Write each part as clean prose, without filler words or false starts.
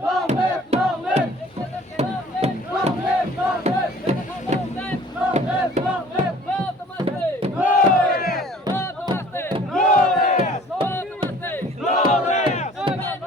Long live, long live. Long live, long live. Long live, long live. Glorious. Glorious. Glorious. Long live, long live,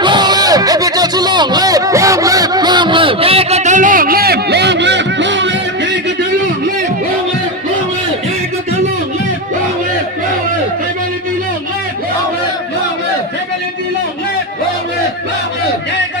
long live. Epitaph long live, long live, long live. Ekata long live, long live, long live. Ekata long live, long live, long live. Ekata long live, long live, long live. Stability long live, long live, long live. Stability long live, long live, long live.